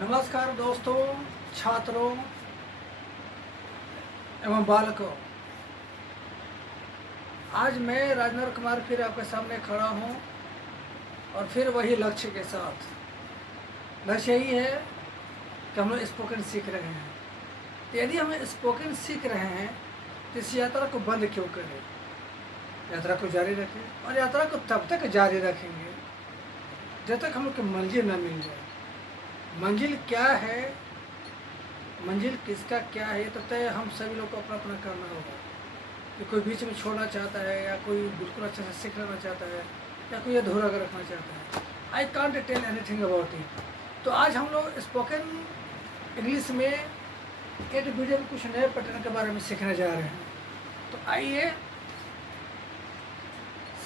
नमस्कार दोस्तों, छात्रों एवं बालकों। आज मैं राजेंद्र कुमार फिर आपके सामने खड़ा हूँ और फिर वही लक्ष्य के साथ। लक्ष्य यही है कि हम लोग स्पोकन सीख रहे हैं। तो यदि हम स्पोकन सीख रहे हैं तो इस यात्रा को बंद क्यों करें? यात्रा को जारी रखें और यात्रा को तब तक जारी रखेंगे जब तक हम लोग की मंजिल न मिल जाए। मंजिल क्या है, मंजिल किसका क्या है, तब तक हम सभी लोग को अपना अपना करना होगा। कि कोई बीच में छोड़ना चाहता है या कोई बिल्कुल अच्छे से सीख लेना चाहता है या कोई अधूरा रखना चाहता है। I can't tell anything about it. तो आज हम लोग स्पोकन इंग्लिश में एक वीडियो में कुछ नए पैटर्न के बारे में सीखने जा रहे हैं। तो आइए,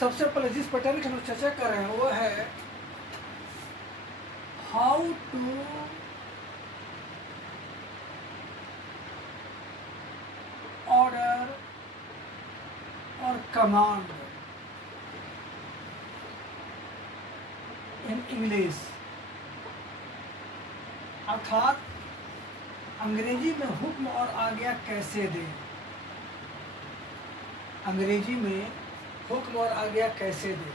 सबसे पहले जिस पैटर्न की हम लोग चर्चा कर रहे हैं वो है हाउ टू ऑर्डर और कमांड इन इंग्लिश। अर्थात अंग्रेजी में हुक्म और आज्ञा कैसे दें। अंग्रेजी में हुक्म और आज्ञा कैसे दें।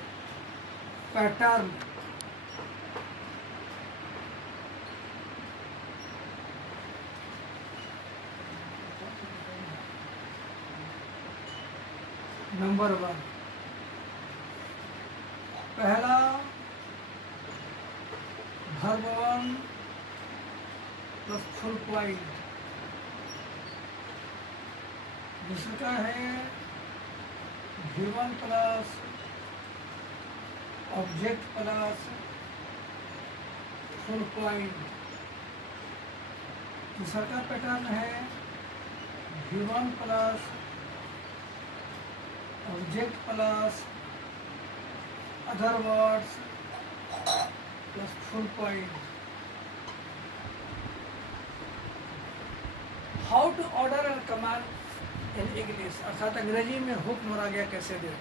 पैटर्न नंबर 1, पहला वर्ब 1 प्लस फुल पॉइंट। दूसरा है V1 plus object plus full point. तीसरा का पैटर्न है V1 plus object plus other words plus full point. How to order and command in English. अर्थात अंग्रेजी में हुक्म और आज्ञा कैसे दें।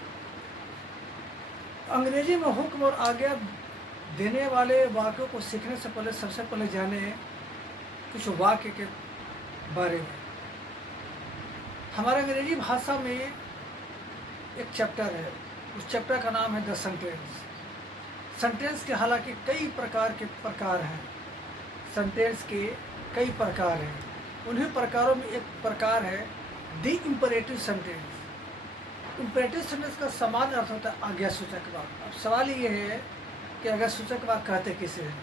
अंग्रेजी में हुक्म और आज्ञा देने वाले वाक्यों को सीखने से पहले सबसे पहले जाने कुछ वाक्य के बारे में। हमारे अंग्रेजी भाषा में एक चैप्टर है, उस चैप्टर का नाम है द सेंटेंस। सेंटेंस के हालांकि कई प्रकार हैं। सेंटेंस के कई प्रकार हैं। उन्हीं प्रकारों में एक प्रकार है the imperative sentence. Imperative sentence का समान अर्थ होता है आज्ञा सूचक वाक्य। अब सवाल ये है कि आज्ञा सूचक वाक्य कहते किसे हैं।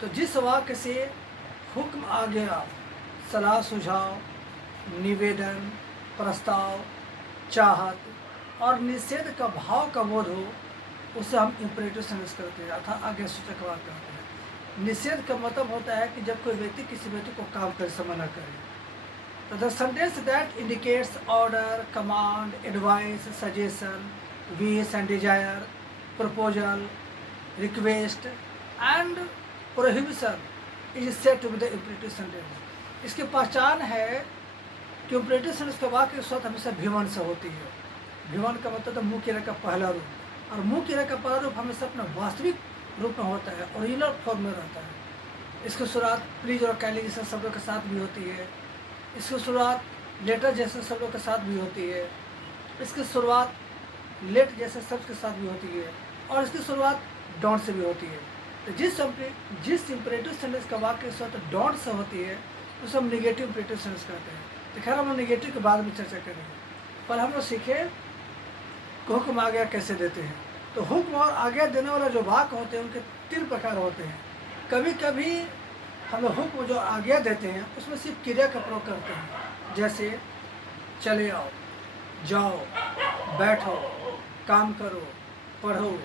तो जिस वाक्य से हुक्म, आज्ञा, सलाह, सुझाव, निवेदन, प्रस्ताव, चाहत और निषेध का भाव का बोध हो उसे हम इम्परेटिव सेंटेंस करते हैं, अर्थात आज्ञा सूचक वाक्य कहते हैं। निषेध का मतलब होता है कि जब कोई व्यक्ति किसी व्यक्ति को काम करे से मना करे। तो the sentence that indicates order, command, advice, suggestion, wish and desire, proposal, request and prohibition is said to be the imperative sentence. इसकी पहचान है कि इम्परेटिव सेंटेंस के वाक्य की शुरुआत हमेशा V1 से होती है। V1 का मतलब है मुख्य क्रिया का पहला रूप, और मुख्य क्रिया का पहला रूप हमेशा अपना वास्तविक रूप में होता है, ओरिजिनल फॉर्म में रहता है। इसकी शुरुआत प्लीज और काइंडली जैसे शब्दों के साथ भी होती है। इसकी शुरुआत लेटर जैसे शब्दों के साथ भी होती है। इसकी शुरुआत लेट जैसे शब्द के साथ भी होती है और इसकी शुरुआत डोंट से भी होती है। तो जिस इम्परेटिव सेंटेंस का वाक्य की शुरुआत डोंट से होती है उसे हम नेगेटिव इम्परेटिव सेंटेंस कहते हैं। तो खैर हम लोग नेगेटिव के बाद में चर्चा करेंगे। पर हम लोग सीखे हुक्म आज्ञा कैसे देते हैं। तो हुक्म और आज्ञा देने वाला जो वाक्य होते हैं उनके 3 प्रकार होते हैं। कभी कभी हम लोग हुक्म जो आज्ञा देते हैं उसमें सिर्फ क्रिया का प्रयोग करते हैं, जैसे चले आओ, जाओ, बैठो, काम करो, पढ़ो,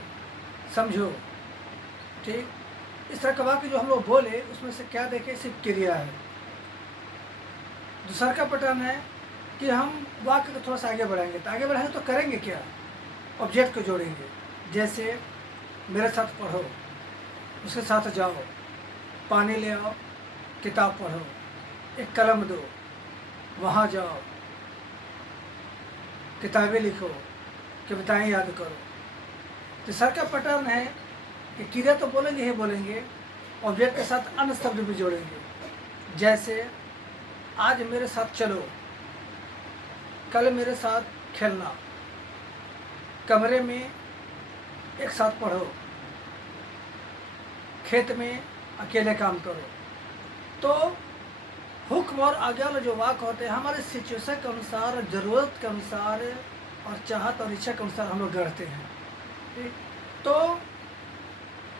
समझो। ठीक, इस तरह का वाक्य जो हम लोग बोले उसमें से क्या देखें, सिर्फ क्रिया है। दूसरा का पैटर्न है कि हम वाक्य को थोड़ा सा आगे बढ़ाएंगे। तो आगे बढ़ाएंगे तो करेंगे क्या, ऑब्जेक्ट को जोड़ेंगे। जैसे मेरे साथ पढ़ो, उसके साथ जाओ, पानी ले आओ, किताब पढ़ो, एक कलम दो, वहाँ जाओ, किताबें लिखो, कविताएं याद करो। तीसरा का पैटर्न है कि क्रिया तो बोलेंगे ही बोलेंगे, ऑब्जेक्ट के साथ अन्य शब्द भी जोड़ेंगे। जैसे आज मेरे साथ चलो, कल मेरे साथ खेलना, कमरे में एक साथ पढ़ो, खेत में अकेले काम करो। तो हुक्म और आज्ञा वाले जो वाक्य होते हैं हमारे सिचुएशन के अनुसार, ज़रूरत के अनुसार और चाहत और इच्छा के अनुसार हम लोग गढ़ते हैं। ठीक? तो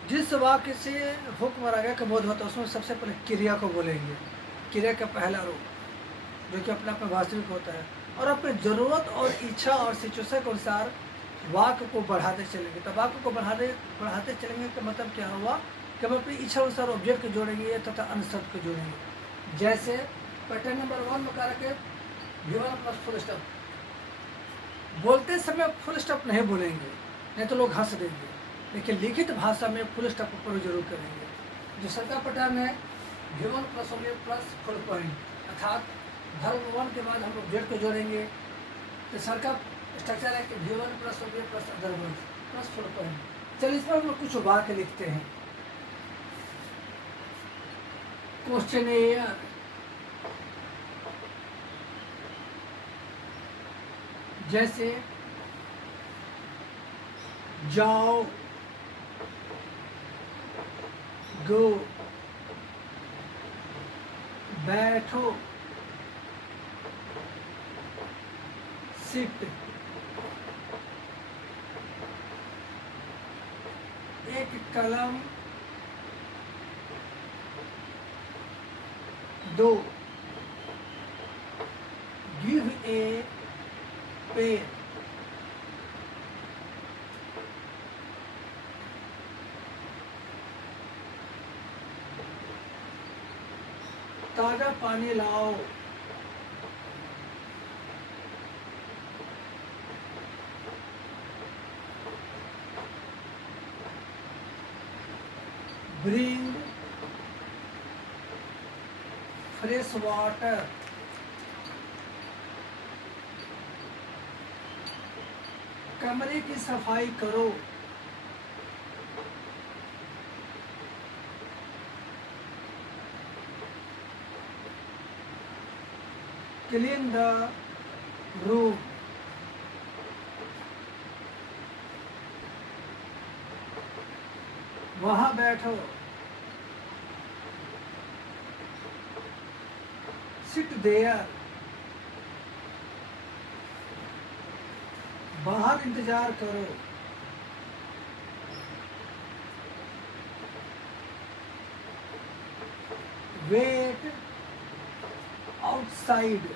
जिस वाक्य से हुक्म और आज्ञा का बोध होता है उसमें सबसे पहले क्रिया को बोलेंगे, क्रिया का पहला रूप जो कि अपने आप में वास्तविक होता है, और अपने ज़रूरत और इच्छा और सिचुएशन के अनुसार वाक्य को बढ़ाते चलेंगे। तो वाक्य को बढ़ाते चलेंगे का मतलब क्या हुआ कि हम अपनी इच्छा अनुसार ऑब्जेक्ट को जोड़ेंगे तथा अन्य शब्द को जोड़ेंगे। जैसे पैटर्न नंबर 1 में कहा रखे गिवन प्लस फुल स्टॉप। बोलते समय फुल स्टॉप नहीं बोलेंगे, नहीं तो लोग हंस देंगे, लेकिन लिखित भाषा में फुल स्टॉप का प्रयोग जरूर करेंगे। जो सरका पैटर्न है given plus object plus full point, अर्थात वर्ब 1 के बाद हम ऑब्जेक्ट को जोड़ेंगे। तो सरका स्ट्रक्चर है कि given plus object plus other words plus full point. चलिए इस पर हम लोग कुछ वाक्य लिखते हैं। क्वेश्चनेयर, जैसे जाओ, गो, बैठो, सिट, एक कलम, दो, गिव ए पेन, ताजा पानी लाओ, ब्रिंग फ्रेश वाटर, कमरे की सफाई करो, क्लीन द रूम, वहां बैठो, सिट देयर, बाहर इंतजार करो, वेट आउटसाइड,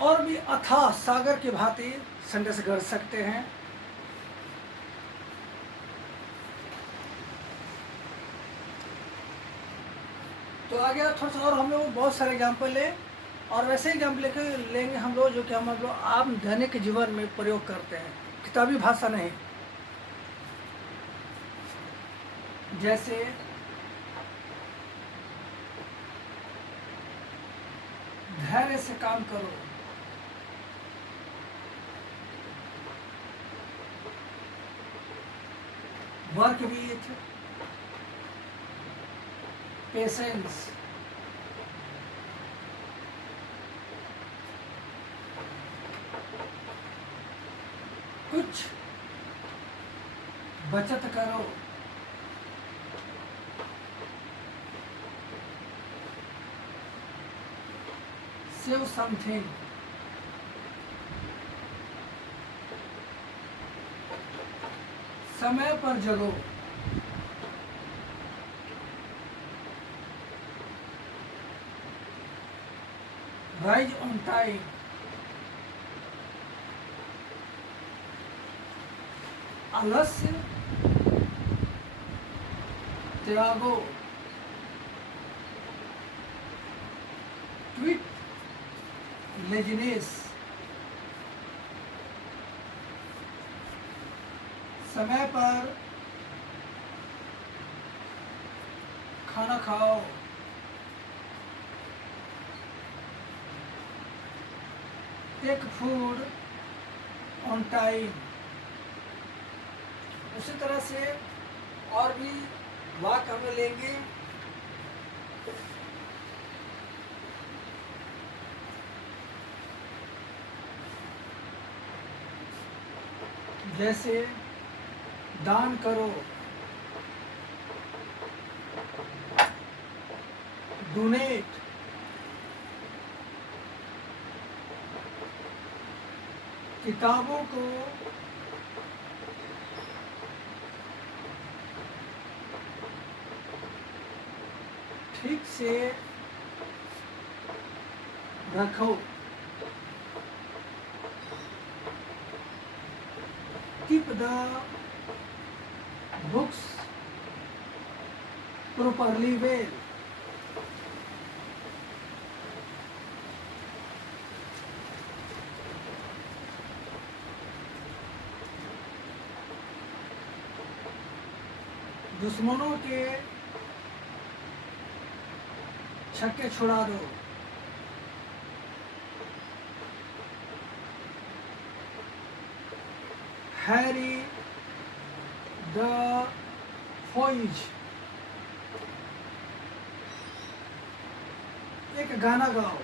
और भी अथाह सागर की भांति सेंटेंस गढ़ सकते हैं। तो आगे थोड़ा सा और हम लोग बहुत सारे एग्जाम्पल लें, और वैसे ही एग्जाम्पल लेंगे हम लोग जो कि हम लोग आम दैनिक जीवन में प्रयोग करते हैं, किताबी भाषा नहीं। जैसे धैर्य से काम करो, वर्क विथ पेशेंस, कुछ बचत करो, सेव समथिंग, समय पर जगो, राइज ऑन टाइम, आलस्य त्यागो, क्विट लेजिनेस, समय पर खाना खाओ, टेक फूड ऑन टाइम, उसी तरह से और भी वाक्य हम लेंगे। जैसे दान करो, डोनेट, किताबों को ठीक से रखो, keep the books properly well, दुश्मनों के छक्के छुड़ा दो, हैरी द फॉइज, एक गाना गाओ,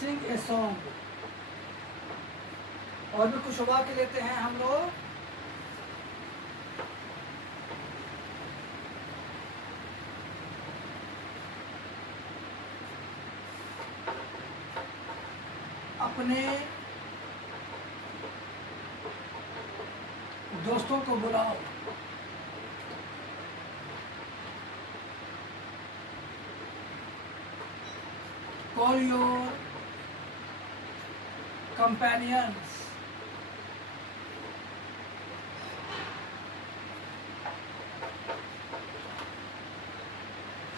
सिंग ए सॉन्ग। और भी कुछ वाक्य लेते हैं हम लोग। अपने दोस्तों को बुलाओ, कॉल योर कंपेनियंस,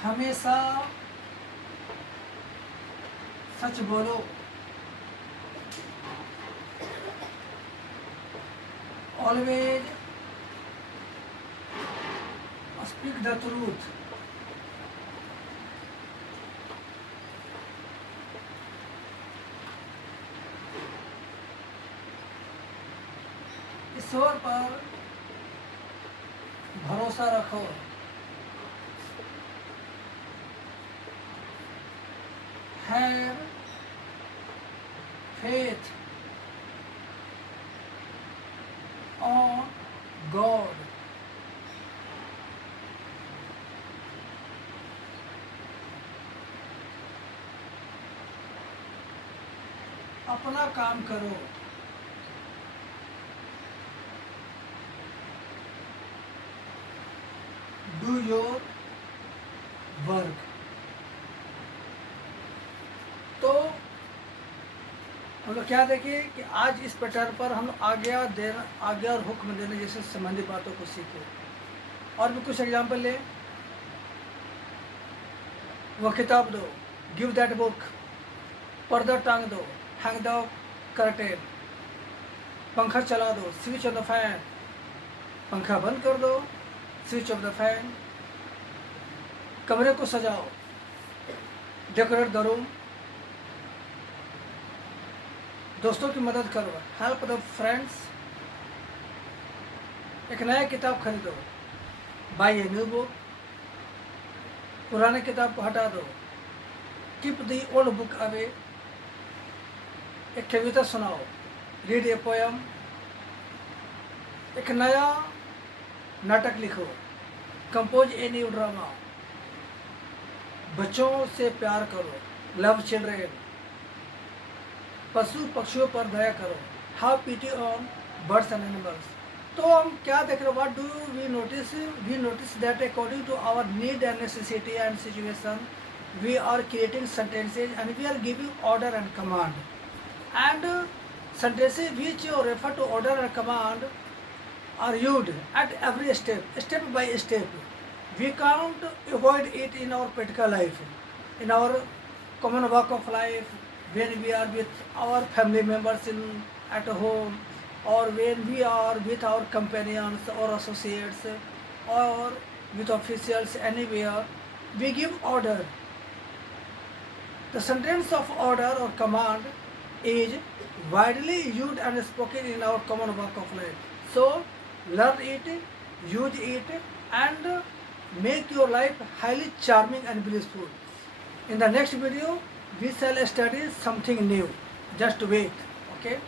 हमेशा सच बोलो, ऑलवेज स्पीक द ट्रूथ, ईश्वर पर भरोसा रखो, हैव फेथ ऑन गॉड, अपना काम करो, डू योर वर्क। तो हम लोग क्या देखिए कि आज इस पैटर्न पर हम आज्ञा और हुक्म देने जैसे संबंधित बातों को सीखे। और भी कुछ एग्जाम्पल ले। वह किताब दो, गिव दैट बुक, पर्दा टांग दो, हैंग द कर्टेन, पंखा चला दो, स्विच ऑन द फैन, पंखा बंद कर दो, स्विच ऑफ द फैन, कमरे को सजाओ, डेकोरेट द रूम, दोस्तों की मदद करो, हेल्प द फ्रेंड्स, एक नया किताब खरीदो, बाय ए न्यू बुक, पुराने किताब को हटा दो, keep the old book away, एक कविता सुनाओ, रीड ए पोएम, एक नया नाटक लिखो, कंपोज ए न्यू ड्रामा, बच्चों से प्यार करो, लव चिल्ड्रेन, पशु पक्षियों पर दया करो, how pity on birds and animals. तो हम क्या देख रहे हैं, what do we notice? We notice that according to our need and necessity and situation we are creating sentences and we are giving order and command, and sentences which refer to order and command are used at every step by step. We can't avoid it in our practical life, in our common walk of life, when we are with our family members at home, or when we are with our companions or associates, or with officials anywhere. We give order. The sentence of order or command is widely used and spoken in our common walk of life. So learn it, use it, and make your life highly charming and blissful. In the next video, we shall study something new. Just wait. Okay.